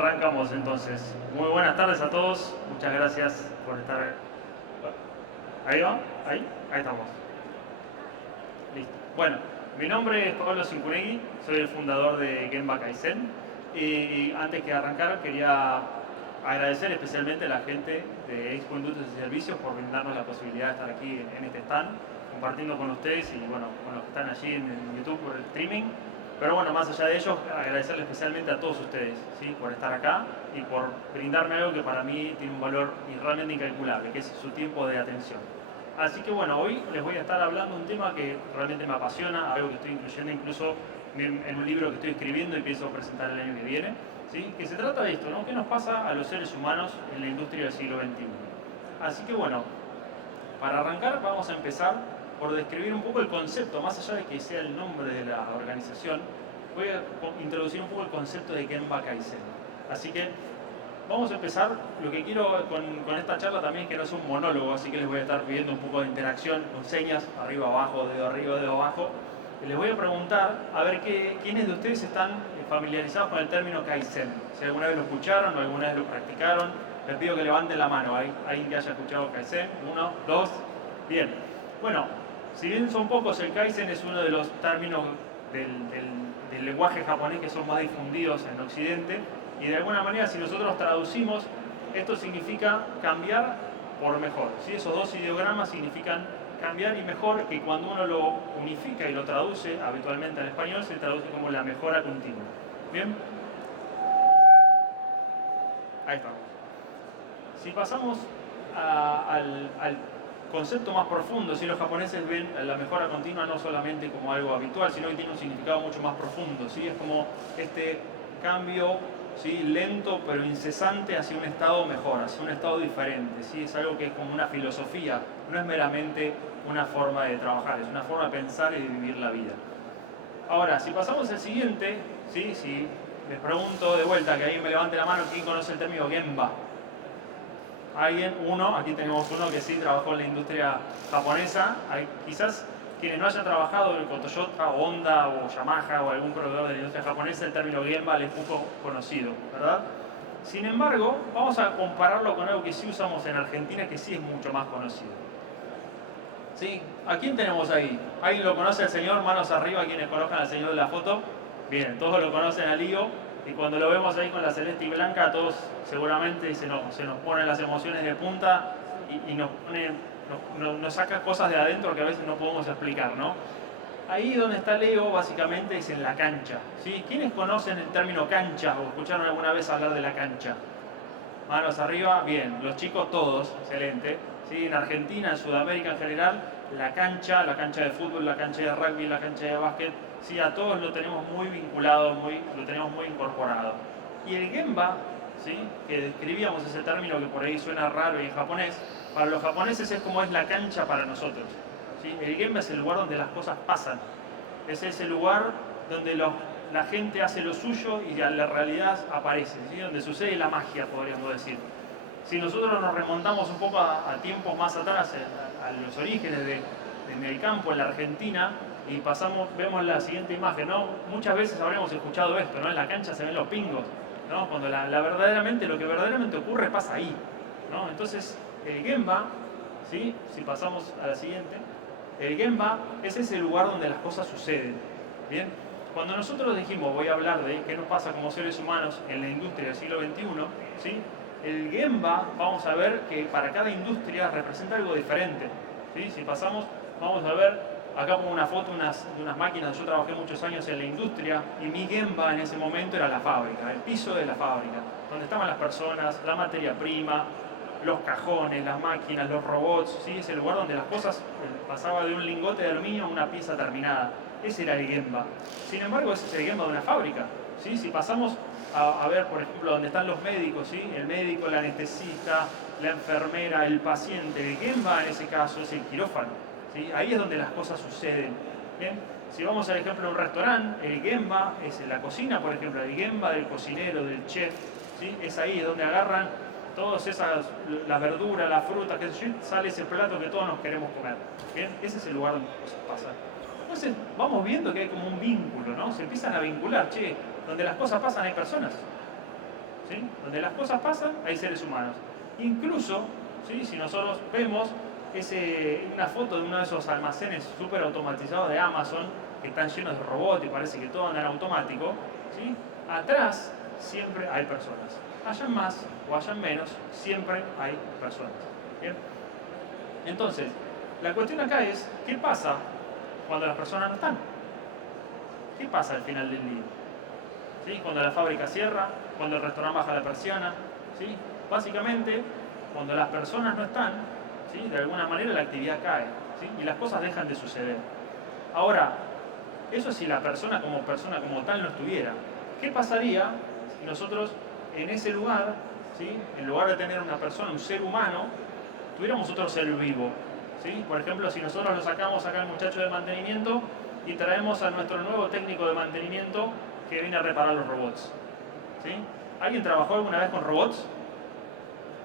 Arrancamos entonces. Muy buenas tardes a todos. Muchas gracias por estar. ¿Ahí va? Ahí estamos. Listo. Bueno, mi nombre es Pablo Cincunegui, soy el fundador de Genba Kaizen. Y antes que arrancar, quería agradecer especialmente a la gente de Expo Industrias y Servicios por brindarnos la posibilidad de estar aquí en este stand, compartiendo con ustedes y bueno, con los que están allí en YouTube por el streaming. Pero bueno, más allá de ello, agradecerle especialmente a todos ustedes, ¿sí?, por estar acá y por brindarme algo que para mí tiene un valor realmente incalculable, que es su tiempo de atención. Así que bueno, hoy les voy a estar hablando de un tema que realmente me apasiona, algo que estoy incluyendo incluso en un libro que estoy escribiendo y pienso presentar el año que viene, ¿sí?, que se trata de esto, ¿no? ¿Qué nos pasa a los seres humanos en la industria del siglo XXI? Así que bueno, para arrancar vamos a empezar por describir un poco el concepto, más allá de que sea el nombre de la organización, voy a introducir un poco el concepto de Genba Kaizen. Así que vamos a empezar. Lo que quiero con esta charla también es que no es un monólogo, así que les voy a estar pidiendo un poco de interacción con señas, arriba, abajo, dedo abajo. Y les voy a preguntar a ver quiénes de ustedes están familiarizados con el término Kaizen. Si alguna vez lo escucharon o alguna vez lo practicaron, les pido que levanten la mano. ¿Hay alguien que haya escuchado Kaizen? Uno, dos, bien. Bueno, si bien son pocos, el Kaizen es uno de los términos del lenguaje japonés que son más difundidos en Occidente, y de alguna manera si nosotros traducimos, esto significa cambiar por mejor, ¿sí? Esos dos ideogramas significan cambiar y mejor, que cuando uno lo unifica y lo traduce habitualmente al español se traduce como la mejora continua. ¿Bien? Ahí estamos. Si pasamos al concepto más profundo, si los japoneses ven la mejora continua no solamente como algo habitual, sino que tiene un significado mucho más profundo, ¿sí? Es como este cambio, ¿sí?, lento pero incesante hacia un estado mejor, hacia un estado diferente, ¿sí? Es algo que es como una filosofía, no es meramente una forma de trabajar, es una forma de pensar y de vivir la vida. Ahora, si pasamos al siguiente, ¿sí?, si les pregunto de vuelta, que alguien me levante la mano, ¿quién conoce el término Genba? ¿Alguien? Uno, aquí tenemos uno que sí trabajó en la industria japonesa. Quizás quienes no hayan trabajado con Toyota o Honda o Yamaha o algún proveedor de la industria japonesa, el término Genba les es poco conocido, ¿verdad? Sin embargo, vamos a compararlo con algo que sí usamos en Argentina, que sí es mucho más conocido. ¿Sí? ¿A quién tenemos ahí? ¿Alguien lo conoce al señor? Manos arriba, quienes conozcan al señor de la foto. Bien, todos lo conocen al lío. Y cuando lo vemos ahí con la celeste y blanca, a todos seguramente se nos ponen las emociones de punta y nos saca cosas de adentro que a veces no podemos explicar, ¿no? Ahí donde está Leo básicamente es en la cancha, ¿sí? ¿Quiénes conocen el término cancha o escucharon alguna vez hablar de la cancha? Manos arriba, bien, los chicos todos, excelente. ¿Sí? En Argentina, en Sudamérica en general, la cancha de fútbol, la cancha de rugby, la cancha de básquet, sí, a todos lo tenemos muy vinculado, lo tenemos muy incorporado. Y el Genba, ¿sí?, que describíamos ese término que por ahí suena raro y en japonés, para los japoneses es como es la cancha para nosotros, ¿sí? El Genba es el lugar donde las cosas pasan, es ese lugar donde la gente hace lo suyo y la realidad aparece, ¿sí?, donde sucede la magia, podríamos decir. Si nosotros nos remontamos un poco a tiempos más atrás, a los orígenes en el campo, en la Argentina, y vemos la siguiente imagen, ¿no? Muchas veces habremos escuchado esto, ¿no? En la cancha se ven los pingos, ¿no? Cuando lo que verdaderamente ocurre pasa ahí, ¿no? Entonces, el Genba, ¿sí?, si pasamos a la siguiente, el Genba es ese lugar donde las cosas suceden, ¿bien? Cuando nosotros dijimos, voy a hablar de qué nos pasa como seres humanos en la industria del siglo XXI, ¿sí?, el Genba, vamos a ver que para cada industria representa algo diferente, ¿sí? Si pasamos, vamos a ver, acá pongo una foto de unas máquinas. Yo trabajé muchos años en la industria y mi Genba en ese momento era la fábrica, el piso de la fábrica, donde estaban las personas, la materia prima, los cajones, las máquinas, los robots, ¿sí? Es el lugar donde las cosas pasaba de un lingote de aluminio a una pieza terminada. Ese era el Genba. Sin embargo, ese es el Genba de una fábrica, ¿sí? Si pasamos a ver, por ejemplo, donde están los médicos, ¿sí?, el médico, el anestesista, la enfermera, el paciente, el Genba en ese caso es el quirófano, ¿sí? Ahí es donde las cosas suceden. ¿Bien? Si vamos al ejemplo de un restaurante, el Genba es en la cocina, por ejemplo, el Genba del cocinero, del chef, ¿sí? Es ahí, es donde agarran todas las verduras, las frutas, que sale ese plato que todos nos queremos comer. ¿Bien? Ese es el lugar donde las cosas pasan. Entonces vamos viendo que hay como un vínculo, ¿no? Se empiezan a vincular, che, donde las cosas pasan hay personas, ¿sí? Donde las cosas pasan, hay seres humanos. Incluso, ¿sí? Si nosotros vemos una foto de uno de esos almacenes súper automatizados de Amazon, que están llenos de robots y parece que todo anda en automático, ¿sí? Atrás siempre hay personas. Hayan más o hayan menos, siempre hay personas. ¿Bien? Entonces, la cuestión acá es, ¿qué pasa cuando las personas no están? ¿Qué pasa al final del día? ¿Sí? Cuando la fábrica cierra, cuando el restaurante baja la persiana, ¿sí? Básicamente, cuando las personas no están, ¿sí? De alguna manera la actividad cae, ¿sí? Y las cosas dejan de suceder. Ahora, eso si la persona como tal no estuviera. ¿Qué pasaría si nosotros en ese lugar, ¿sí? En lugar de tener una persona, un ser humano, tuviéramos otro ser vivo? ¿Sí? Por ejemplo, si nosotros lo sacamos acá al muchacho de mantenimiento y traemos a nuestro nuevo técnico de mantenimiento que viene a reparar los robots. ¿Sí? ¿Alguien trabajó alguna vez con robots?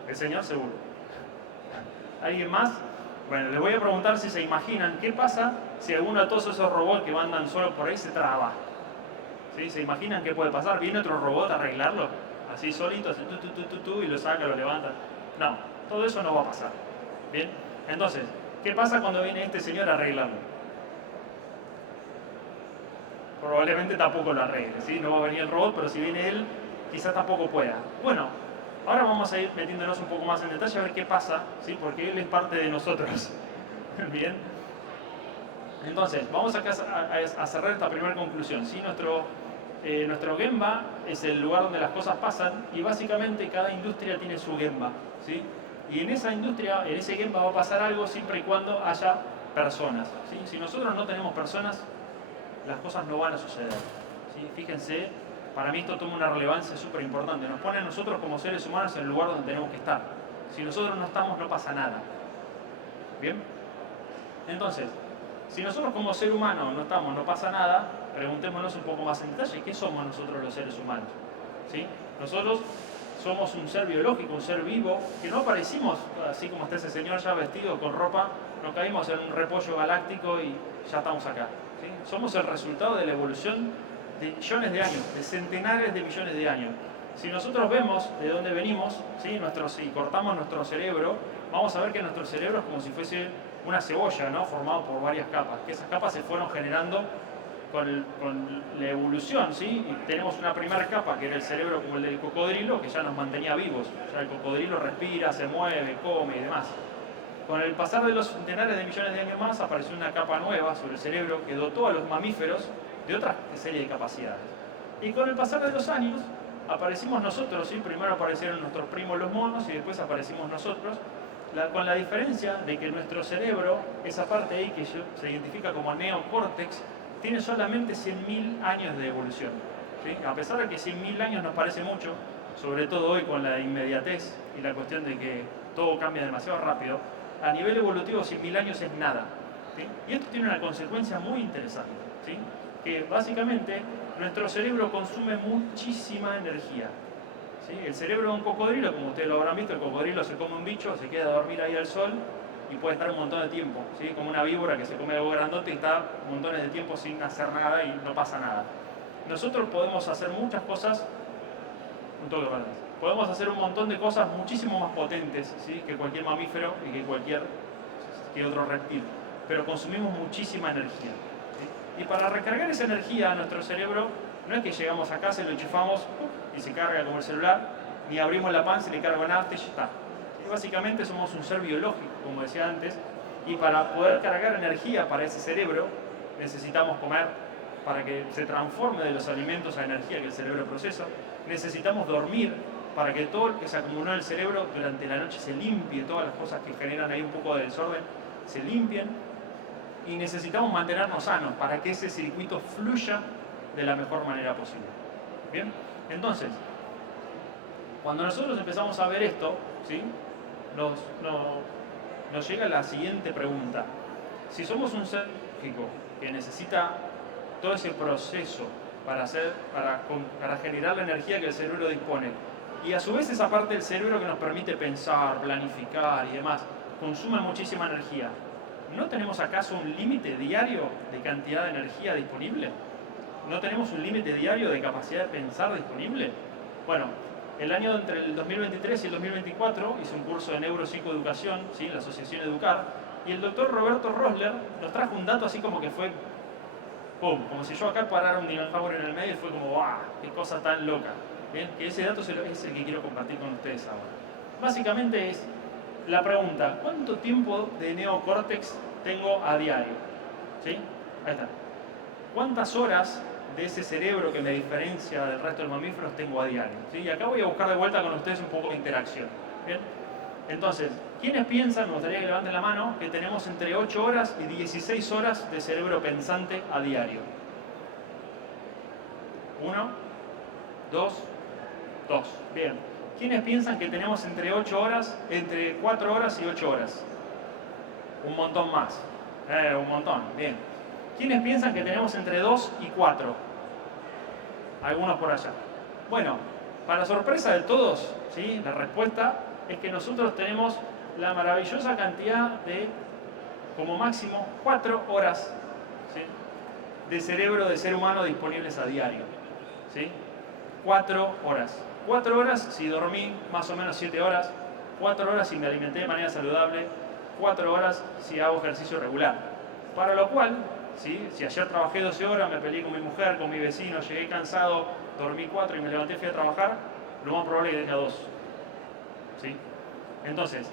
El señor seguro. ¿Alguien más? Bueno, les voy a preguntar si se imaginan qué pasa si alguno de todos esos robots que andan solo por ahí se traba. ¿Sí? ¿Se imaginan qué puede pasar? ¿Viene otro robot a arreglarlo? Así solito, así y lo saca, lo levanta. No, todo eso no va a pasar. ¿Bien? Entonces, ¿qué pasa cuando viene este señor a arreglarlo? Probablemente tampoco lo arregle, ¿sí? No va a venir el robot, pero si viene él, quizás tampoco pueda. Bueno, ahora vamos a ir metiéndonos un poco más en detalle a ver qué pasa, ¿sí? Porque él es parte de nosotros. Bien. Entonces, vamos a cerrar esta primera conclusión, ¿sí? Nuestro Gemba es el lugar donde las cosas pasan y básicamente cada industria tiene su Gemba, ¿sí? Y en esa industria, en ese Gemba va a pasar algo siempre y cuando haya personas, ¿sí? Si nosotros no tenemos personas, las cosas no van a suceder, ¿sí? Fíjense, para mí esto toma una relevancia súper importante. Nos pone a nosotros como seres humanos en el lugar donde tenemos que estar. Si nosotros no estamos, no pasa nada. ¿Bien? Entonces, si nosotros como ser humano no estamos, no pasa nada, preguntémonos un poco más en detalle, ¿qué somos nosotros los seres humanos? ¿Sí? Nosotros somos un ser biológico, un ser vivo, que no aparecimos así como está ese señor ya vestido con ropa, no caímos en un repollo galáctico y ya estamos acá. ¿Sí? Somos el resultado de la evolución de millones de años, de centenares de millones de años. Si nosotros vemos de dónde venimos, ¿sí? Si cortamos nuestro cerebro, vamos a ver que nuestro cerebro es como si fuese una cebolla, ¿no? Formado por varias capas, que esas capas se fueron generando con la evolución, ¿sí? Y tenemos una primera capa que era el cerebro como el del cocodrilo, que ya nos mantenía vivos. Ya el cocodrilo respira, se mueve, come y demás. Con el pasar de los centenares de millones de años más apareció una capa nueva sobre el cerebro que dotó a los mamíferos de otra serie de capacidades. Y con el pasar de los años aparecimos nosotros, ¿sí? Primero aparecieron nuestros primos los monos y después aparecimos nosotros, con la diferencia de que nuestro cerebro, esa parte ahí que se identifica como neocórtex, tiene solamente 100.000 años de evolución. ¿Sí? A pesar de que 100.000 años nos parece mucho, sobre todo hoy con la inmediatez y la cuestión de que todo cambia demasiado rápido, a nivel evolutivo 100.000 años es nada. ¿Sí? Y esto tiene una consecuencia muy interesante, ¿sí? Que básicamente nuestro cerebro consume muchísima energía. ¿Sí? El cerebro de un cocodrilo, como ustedes lo habrán visto, el cocodrilo se come un bicho, se queda a dormir ahí al sol y puede estar un montón de tiempo, ¿sí? Como una víbora que se come algo grandote y está montones de tiempo sin hacer nada y no pasa nada. Nosotros podemos hacer muchas cosas, podemos hacer un montón de cosas muchísimo más potentes, ¿sí? Que cualquier mamífero y que otro reptil, pero consumimos muchísima energía, ¿sí? Y para recargar esa energía a nuestro cerebro, no es que llegamos a casa y lo enchufamos y se carga como el celular, ni abrimos la panza y le cargo nafta y ya está. Y básicamente somos un ser biológico, como decía antes, y para poder cargar energía para ese cerebro necesitamos comer para que se transforme de los alimentos a energía que el cerebro procesa. Necesitamos dormir para que todo lo que se acumuló en el cerebro durante la noche se limpie, todas las cosas que generan ahí un poco de desorden se limpien. Y necesitamos mantenernos sanos para que ese circuito fluya de la mejor manera posible. ¿Bien? Entonces, cuando nosotros empezamos a ver esto, ¿sí? Nos llega la siguiente pregunta. Si somos un ser biológico que necesita todo ese proceso para generar la energía que el cerebro dispone, y a su vez esa parte del cerebro que nos permite pensar, planificar y demás, consume muchísima energía, ¿no tenemos acaso un límite diario de cantidad de energía disponible? ¿No tenemos un límite diario de capacidad de pensar disponible? Bueno, el año entre el 2023 y el 2024 hice un curso de neuropsicoeducación, ¿sí? En la Asociación Educar, y el doctor Roberto Rosler nos trajo un dato así como que fue, ¡pum! Como si yo acá parara un dinosaurio en el medio y fue como, ¡guau! ¡Qué cosa tan loca! ¿Bien? Que ese dato es el que quiero compartir con ustedes ahora. Básicamente es la pregunta, ¿cuánto tiempo de neocórtex tengo a diario? ¿Sí? Ahí está. ¿Cuántas horas de ese cerebro que me diferencia del resto de los mamíferos tengo a diario? ¿Sí? Y acá voy a buscar de vuelta con ustedes un poco de interacción. ¿Bien? Entonces, ¿quiénes piensan, me gustaría que levanten la mano, que tenemos entre 8 horas y 16 horas de cerebro pensante a diario? 1, 2, 2. Bien. ¿Quiénes piensan que tenemos entre 8 horas, entre 4 horas y 8 horas? Un montón más. Un montón. Bien. ¿Quiénes piensan que tenemos entre 2 y 4? Algunos por allá. Bueno, para sorpresa de todos, ¿sí? La respuesta es que nosotros tenemos la maravillosa cantidad de, como máximo, 4 horas, ¿sí? De cerebro de ser humano disponibles a diario. ¿Sí? 4 horas. 4 horas si dormí más o menos 7 horas. 4 horas si me alimenté de manera saludable. 4 horas si hago ejercicio regular. Para lo cual, ¿sí? Si ayer trabajé 12 horas, me peleé con mi mujer, con mi vecino, llegué cansado, dormí 4 y me levanté y fui a trabajar, lo más probable es que tenga 2. ¿Sí? Entonces,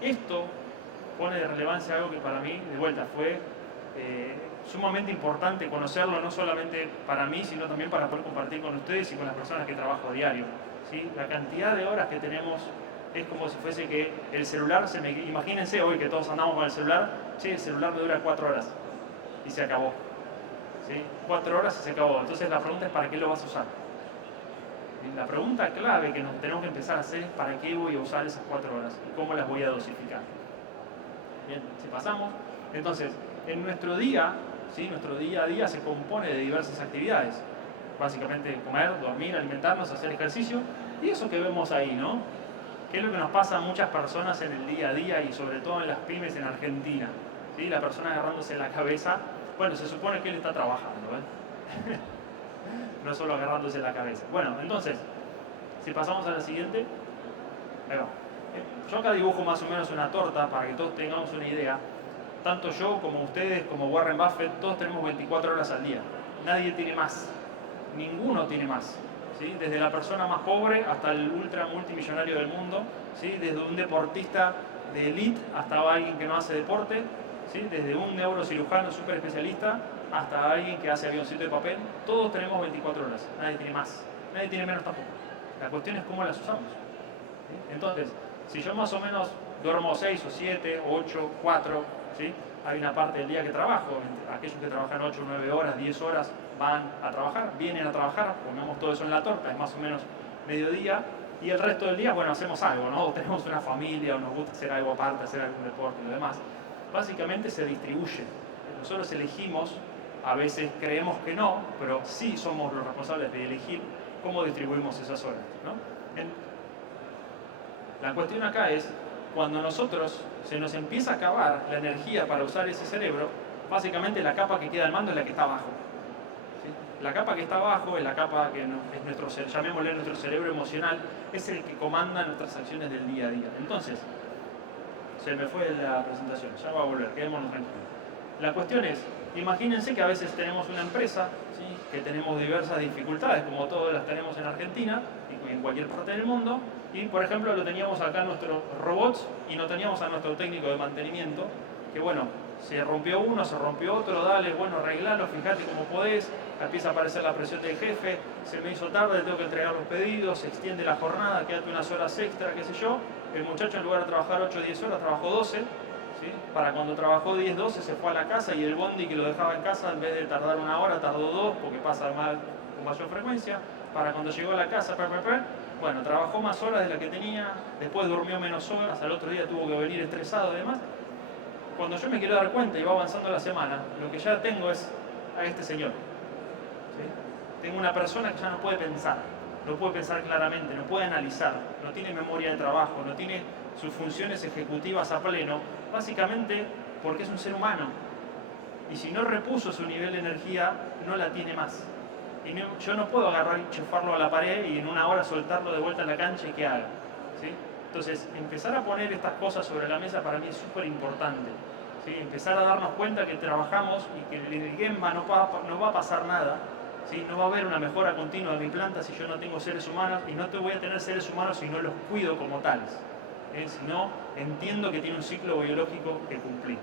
esto pone de relevancia algo que para mí, de vuelta, fue sumamente importante conocerlo, no solamente para mí, sino también para poder compartir con ustedes y con las personas que trabajo a diario. ¿Sí? La cantidad de horas que tenemos es como si fuese que el celular, imagínense hoy que todos andamos con el celular, el celular me dura 4 horas y se acabó. ¿Sí? 4 horas y se acabó. Entonces la pregunta es, ¿para qué lo vas a usar? ¿Sí? La pregunta clave que nos tenemos que empezar a hacer es, ¿para qué voy a usar esas 4 horas? ¿Y cómo las voy a dosificar? Bien, si pasamos, entonces, en nuestro día, ¿sí? Nuestro día a día se compone de diversas actividades. Básicamente comer, dormir, alimentarnos, hacer ejercicio y eso que vemos ahí, ¿no? ¿Qué es lo que nos pasa a muchas personas en el día a día y sobre todo en las pymes en Argentina? ¿Sí? La persona agarrándose la cabeza, bueno, se supone que él está trabajando, ¿eh? No solo agarrándose la cabeza. Bueno, entonces, si pasamos a la siguiente, ahí va. Yo acá dibujo más o menos una torta para que todos tengamos una idea. Tanto yo como ustedes, como Warren Buffett, todos tenemos 24 horas al día. Nadie tiene más. Ninguno tiene más. ¿Sí? Desde la persona más pobre hasta el ultra multimillonario del mundo, ¿sí? Desde un deportista de elite hasta alguien que no hace deporte, ¿sí? Desde un neurocirujano súper especialista hasta alguien que hace avioncito de papel, todos tenemos 24 horas, nadie tiene más, nadie tiene menos tampoco. La cuestión es cómo las usamos. ¿Sí? Entonces, si yo más o menos duermo 6 o 7, 8, 4, ¿sí? Hay una parte del día que trabajo, aquellos que trabajan 8, 9 horas, 10 horas, van a trabajar, vienen a trabajar, pongamos todo eso en la torta, es más o menos mediodía, y el resto del día, bueno, hacemos algo, ¿no? O tenemos una familia, o nos gusta hacer algo aparte, hacer algún deporte y lo demás. Básicamente se distribuye. Nosotros elegimos, a veces creemos que no, pero sí somos los responsables de elegir cómo distribuimos esas horas, ¿no? La cuestión acá es, cuando nosotros se nos empieza a acabar la energía para usar ese cerebro, básicamente la capa que queda al mando es la que está abajo. ¿Sí? La capa que está abajo es la capa que es nuestro, llamémosle nuestro cerebro emocional, es el que comanda nuestras acciones del día a día. Entonces, se me fue la presentación, ya va a volver, quedémonos tranquilos. La cuestión es, imagínense que a veces tenemos una empresa, ¿sí? Que tenemos diversas dificultades, como todas las tenemos en Argentina y en cualquier parte del mundo, y por ejemplo lo teníamos acá nuestros robots y no teníamos a nuestro técnico de mantenimiento, que bueno, se rompió uno, se rompió otro, dale, bueno, arreglalo, fíjate cómo podés, empieza a aparecer la presión del jefe, se me hizo tarde, tengo que entregar los pedidos, se extiende la jornada, quédate unas horas extra, qué sé yo. El muchacho en lugar de trabajar 8 o 10 horas, trabajó 12, ¿sí? Para cuando trabajó 10, 12 se fue a la casa y el bondi que lo dejaba en casa, en vez de tardar una hora, tardó 2, porque pasa con mayor frecuencia. Para cuando llegó a la casa, bueno, trabajó más horas de las que tenía, después durmió menos horas, al otro día tuvo que venir estresado y demás. Cuando yo me quiero dar cuenta y va avanzando la semana, lo que ya tengo es a este señor. ¿Sí? Tengo una persona que ya no puede pensar claramente, no puede analizar, no tiene memoria de trabajo, no tiene sus funciones ejecutivas a pleno, básicamente porque es un ser humano. Y si no repuso su nivel de energía, no la tiene más. Y yo no puedo agarrar y enchufarlo a la pared y en una hora soltarlo de vuelta en la cancha y que haga. ¿Sí? Entonces, empezar a poner estas cosas sobre la mesa para mí es súper importante. ¿Sí? Empezar a darnos cuenta que trabajamos y que en el Gemba no va a pasar nada. ¿Sí? No va a haber una mejora continua de mi planta si yo no tengo seres humanos, y no te voy a tener seres humanos si no los cuido como tales. Si no, entiendo que tiene un ciclo biológico que cumplir.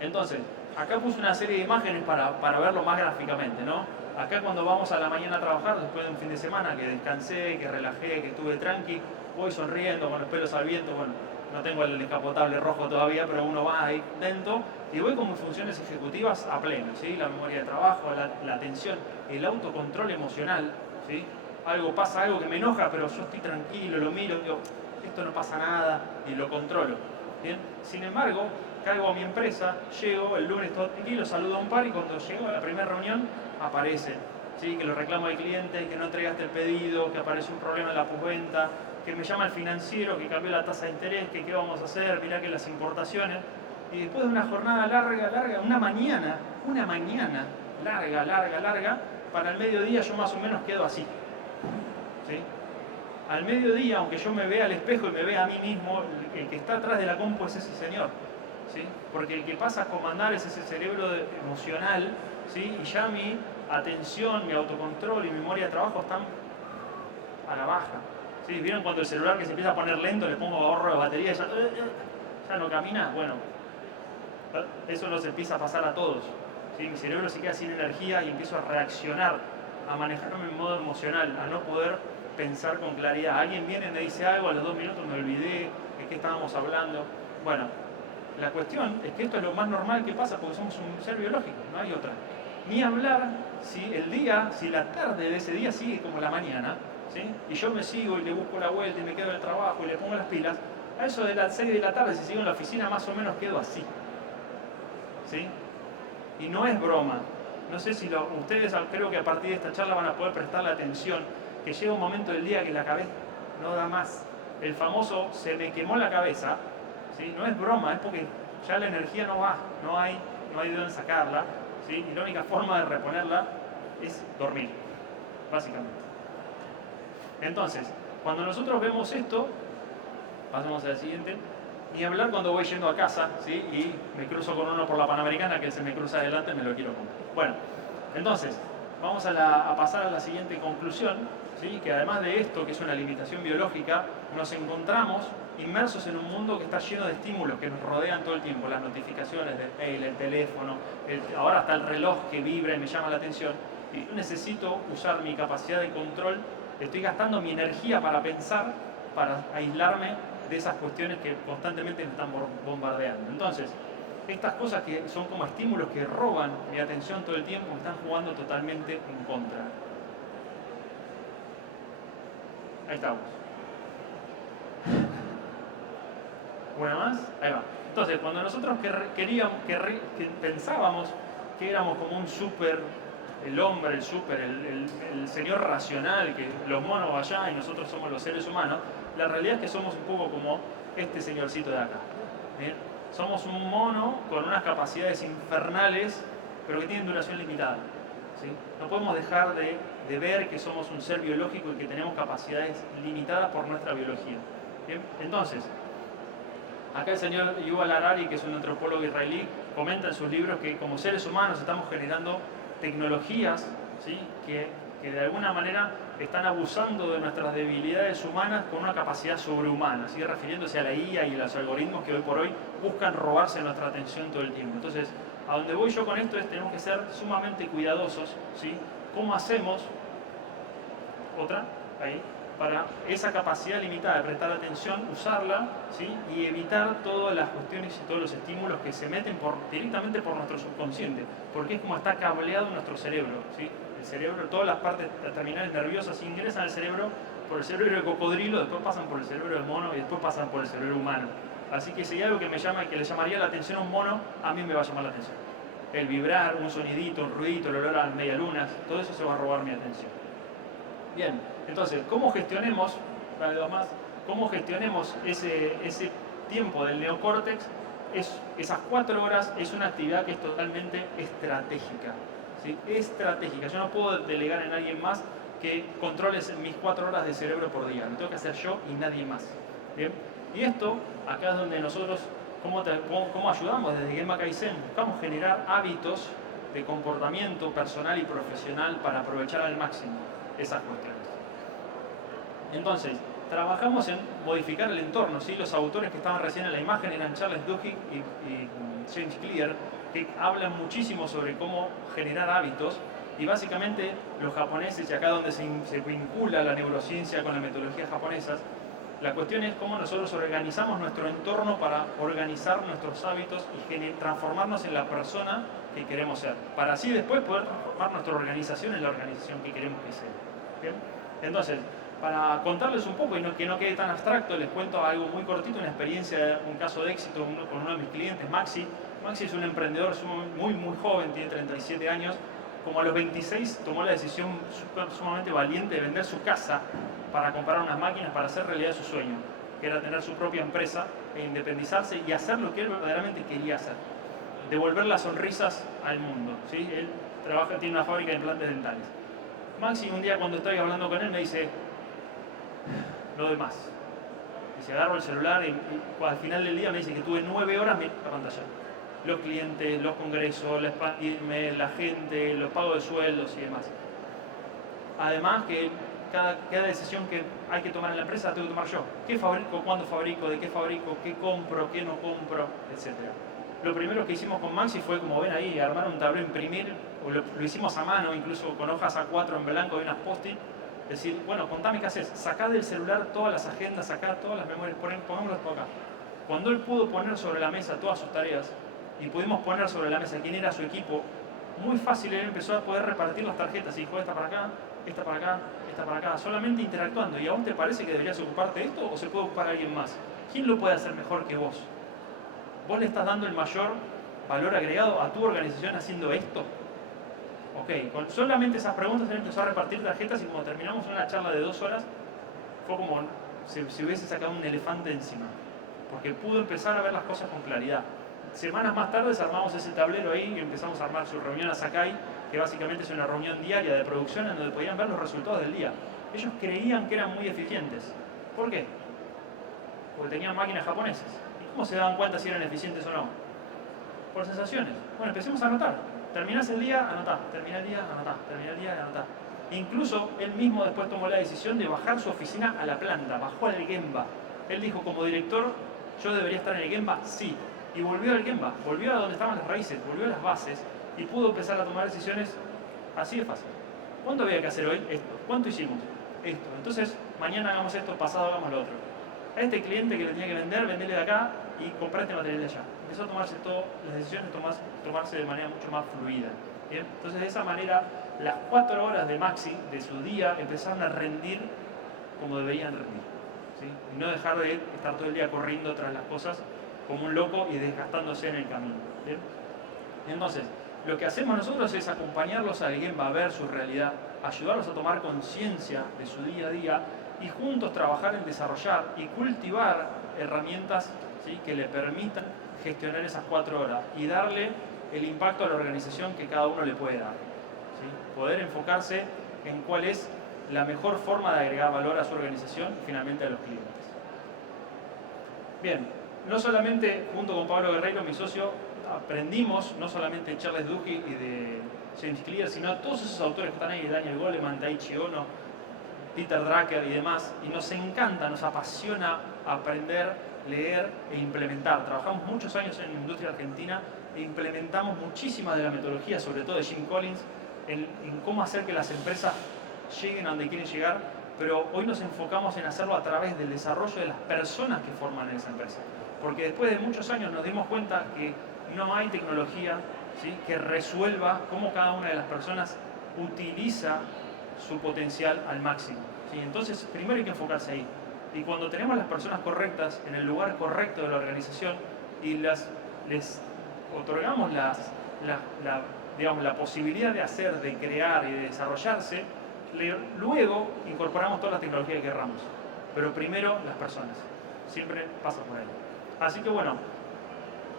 Entonces, acá puse una serie de imágenes para verlo más gráficamente, ¿no? Acá cuando vamos a la mañana a trabajar, después de un fin de semana que descansé, que relajé, que estuve tranqui, voy sonriendo con los pelos al viento, bueno, no tengo el descapotable rojo todavía, pero uno va ahí dentro y voy con mis funciones ejecutivas a pleno, ¿sí? La memoria de trabajo, la atención, el autocontrol emocional, ¿sí? Pasa algo que me enoja, pero yo estoy tranquilo, lo miro, digo, esto no pasa nada y lo controlo, ¿bien? Sin embargo, caigo a mi empresa, llego el lunes todo tranquilo, saludo a un par y cuando llego a la primera reunión aparece, ¿sí? Que lo reclamo al cliente, que no entregaste el pedido, que aparece un problema en la postventa, que me llama el financiero, que cambió la tasa de interés, que qué vamos a hacer, mirá que las importaciones. Y después de una jornada larga, una mañana larga, para el mediodía yo más o menos quedo así. ¿Sí? Al mediodía, aunque yo me vea al espejo y me vea a mí mismo, el que está atrás de la compu es ese señor. ¿Sí? Porque el que pasa a comandar es ese cerebro emocional, ¿sí? Y ya mi atención, mi autocontrol y mi memoria de trabajo están a la baja. ¿Sí? ¿Vieron cuando el celular que se empieza a poner lento, le pongo ahorro de batería y ya no camina? Bueno, eso nos empieza a pasar a todos. ¿Sí? Mi cerebro se queda sin energía y empiezo a reaccionar, a manejarme en modo emocional, a no poder pensar con claridad. Alguien viene y me dice algo, a los 2 minutos me olvidé de qué estábamos hablando. Bueno, la cuestión es que esto es lo más normal que pasa porque somos un ser biológico, no hay otra. Ni hablar si la tarde de ese día sigue como la mañana, ¿sí? Y yo me sigo y le busco la vuelta y me quedo en el trabajo y le pongo las pilas, a eso de las 6 de la tarde, si sigo en la oficina, más o menos quedo así. ¿Sí? Y no es broma. No sé si ustedes, creo que a partir de esta charla van a poder prestarle atención, que llega un momento del día que la cabeza no da más. El famoso se me quemó la cabeza, ¿sí? No es broma, es porque ya la energía no va, no hay de dónde sacarla, ¿sí? Y la única forma de reponerla es dormir, básicamente. Entonces, cuando nosotros vemos esto, pasamos al siguiente, ni hablar cuando voy yendo a casa, ¿sí? Y me cruzo con uno por la Panamericana, que se me cruza adelante, me lo quiero comprar. Bueno, entonces, vamos a pasar a la siguiente conclusión, ¿sí? Que además de esto, que es una limitación biológica, nos encontramos inmersos en un mundo que está lleno de estímulos que nos rodean todo el tiempo, las notificaciones del mail, el teléfono, ahora hasta el reloj que vibra y me llama la atención, y yo necesito usar mi capacidad de control, estoy gastando mi energía para pensar, para aislarme de esas cuestiones que constantemente me están bombardeando. Entonces, estas cosas que son como estímulos que roban mi atención todo el tiempo, me están jugando totalmente en contra. Ahí estamos. Una más, ahí va. Entonces, cuando nosotros pensábamos que éramos como un súper, el hombre, el señor racional, que los monos allá y nosotros somos los seres humanos, la realidad es que somos un poco como este señorcito de acá. ¿Bien? Somos un mono con unas capacidades infernales, pero que tienen duración limitada. ¿Sí? No podemos dejar de ver que somos un ser biológico y que tenemos capacidades limitadas por nuestra biología. ¿Bien? Entonces, acá el señor Yuval Harari, que es un antropólogo israelí, comenta en sus libros que como seres humanos estamos generando tecnologías, ¿sí? que de alguna manera están abusando de nuestras debilidades humanas con una capacidad sobrehumana, ¿sí? Refiriéndose a la IA y a los algoritmos que hoy por hoy buscan robarse nuestra atención todo el tiempo. Entonces, a donde voy yo con esto es tenemos que ser sumamente cuidadosos, ¿sí? ¿Cómo hacemos? Otra, ahí, para esa capacidad limitada de prestar atención, usarla, ¿sí? Y evitar todas las cuestiones y todos los estímulos que se meten directamente por nuestro subconsciente, porque es como está cableado nuestro cerebro, ¿sí? El cerebro, todas las partes terminales nerviosas ingresan al cerebro por el cerebro de cocodrilo, después pasan por el cerebro del mono y después pasan por el cerebro humano. Así que si hay algo que que le llamaría la atención a un mono, a mí me va a llamar la atención. El vibrar, un sonidito, un ruidito, el olor a las medialunas, todo eso se va a robar mi atención. Bien, entonces, ¿cómo gestionemos, cómo gestionemos ese tiempo del neocórtex? Esas 4 horas es una actividad que es totalmente estratégica. ¿sí? Estratégica. Yo no puedo delegar en alguien más que controle mis 4 horas de cerebro por día. Lo tengo que hacer yo y nadie más. ¿Bien? Y esto, acá es donde nosotros, ¿cómo ayudamos desde Gemba Kaizen? Buscamos generar hábitos de comportamiento personal y profesional para aprovechar al máximo esas cuestiones. Entonces, trabajamos en modificar el entorno, ¿sí? Los autores que estaban recién en la imagen eran Charles Duhigg y James Clear, que hablan muchísimo sobre cómo generar hábitos. Y básicamente los japoneses, y acá donde se vincula la neurociencia con la metodología japonesa, la cuestión es cómo nosotros organizamos nuestro entorno para organizar nuestros hábitos y transformarnos en la persona que queremos ser, para así después poder transformar nuestra organización en la organización que queremos que sea. ¿Bien? Entonces, para contarles un poco y que no quede tan abstracto, les cuento algo muy cortito, una experiencia, un caso de éxito con uno de mis clientes, Maxi. Maxi es un emprendedor muy joven, tiene 37 años. Como a los 26 tomó la decisión sumamente valiente de vender su casa para comprar unas máquinas para hacer realidad su sueño, que era tener su propia empresa e independizarse y hacer lo que él verdaderamente quería hacer. Devolver las sonrisas al mundo, ¿sí? Él tiene una fábrica de implantes dentales. Maxi, un día cuando estoy hablando con él, me dice, lo demás. Dice, agarro el celular y al final del día me dice que tuve 9 horas mirando la pantalla. Los clientes, los congresos, la expandirme, la gente, los pagos de sueldos y demás. Además que cada decisión que hay que tomar en la empresa la tengo que tomar yo. ¿Qué fabrico? ¿Cuándo fabrico? ¿De qué fabrico? ¿Qué compro? ¿Qué no compro? Etcétera. Lo primero que hicimos con Maxi fue, como ven ahí, armar un tablero, imprimir, o lo hicimos a mano, incluso con hojas A4 en blanco y unas post-it. Decir, bueno, contame qué haces. Sacá del celular todas las agendas, sacá todas las memorias, pongámoslas por acá. Cuando él pudo poner sobre la mesa todas sus tareas y pudimos poner sobre la mesa quién era su equipo, muy fácil él empezó a poder repartir las tarjetas y dijo, esta para acá, esta para acá, esta para acá, solamente interactuando. ¿Y a vos te parece que deberías ocuparte de esto o se puede ocupar alguien más? ¿Quién lo puede hacer mejor que vos? ¿Vos le estás dando el mayor valor agregado a tu organización haciendo esto? Ok, con solamente esas preguntas él empezó a repartir tarjetas y cuando terminamos una charla de 2 horas, fue como si hubiese sacado un elefante encima, porque pudo empezar a ver las cosas con claridad. Semanas más tarde armamos ese tablero ahí y empezamos a armar su reunión a Sakai, que básicamente es una reunión diaria de producción en donde podían ver los resultados del día. Ellos creían que eran muy eficientes. ¿Por qué? Porque tenían máquinas japonesas. ¿Y cómo se daban cuenta si eran eficientes o no? Por sensaciones. Bueno, empecemos a anotar. Terminás el día, anotá. Termina el día, anotá. Termina el día, anotá. Incluso él mismo después tomó la decisión de bajar su oficina a la planta, bajó al Gemba. Él dijo, como director, yo debería estar en el Gemba, sí. Y volvió al Gemba, volvió a donde estaban las raíces, volvió a las bases y pudo empezar a tomar decisiones así de fácil. ¿Cuánto había que hacer hoy? Esto. ¿Cuánto hicimos? Esto. Entonces, mañana hagamos esto, pasado hagamos lo otro. A este cliente que le tenía que vender, venderle de acá y comprar este material de allá. Empezó a tomarse las decisiones, tomarse de manera mucho más fluida. ¿Bien? Entonces, de esa manera, las 4 horas de Maxi, de su día, empezaron a rendir como deberían rendir. ¿Sí? Y no dejar de estar todo el día corriendo tras las cosas como un loco y desgastándose en el camino. ¿Bien? Entonces, lo que hacemos nosotros es acompañarlos a alguien, va a ver su realidad, ayudarlos a tomar conciencia de su día a día y juntos trabajar en desarrollar y cultivar herramientas, ¿sí?, que le permitan gestionar esas 4 horas y darle el impacto a la organización que cada uno le puede dar. ¿Sí? Poder enfocarse en cuál es la mejor forma de agregar valor a su organización y finalmente a los clientes. Bien, no solamente junto con Pablo Guerreiro, mi socio, aprendimos no solamente de Charles Duhigg y de James Clear, sino de todos esos autores que están ahí, Daniel Goleman, Daiichi Ohno, Peter Drucker y demás, y nos encanta, nos apasiona aprender, leer e implementar. Trabajamos muchos años en la industria argentina e implementamos muchísima de la metodología, sobre todo de Jim Collins, en cómo hacer que las empresas lleguen a donde quieren llegar, pero hoy nos enfocamos en hacerlo a través del desarrollo de las personas que forman esa empresa. Porque después de muchos años nos dimos cuenta que no hay tecnología, ¿sí?, que resuelva cómo cada una de las personas utiliza su potencial al máximo. ¿Sí? Entonces, primero hay que enfocarse ahí. Y cuando tenemos las personas correctas en el lugar correcto de la organización y les otorgamos la posibilidad de hacer, de crear y de desarrollarse, luego incorporamos toda la tecnología que querramos. Pero primero las personas. Siempre pasa por ahí. Así que bueno,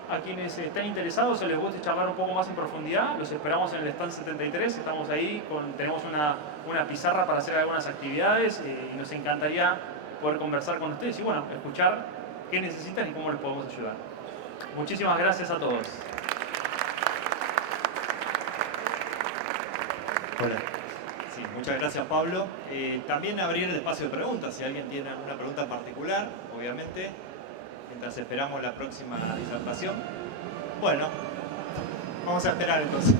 a quienes estén interesados o les guste charlar un poco más en profundidad, los esperamos en el stand 73. Estamos ahí, tenemos una pizarra para hacer algunas actividades y nos encantaría poder conversar con ustedes y bueno, escuchar qué necesitan y cómo les podemos ayudar. Muchísimas gracias a todos. Hola. Sí, muchas gracias, Pablo. También abrir el espacio de preguntas, si alguien tiene alguna pregunta en particular, obviamente, mientras esperamos la próxima disertación. Bueno, vamos a esperar entonces.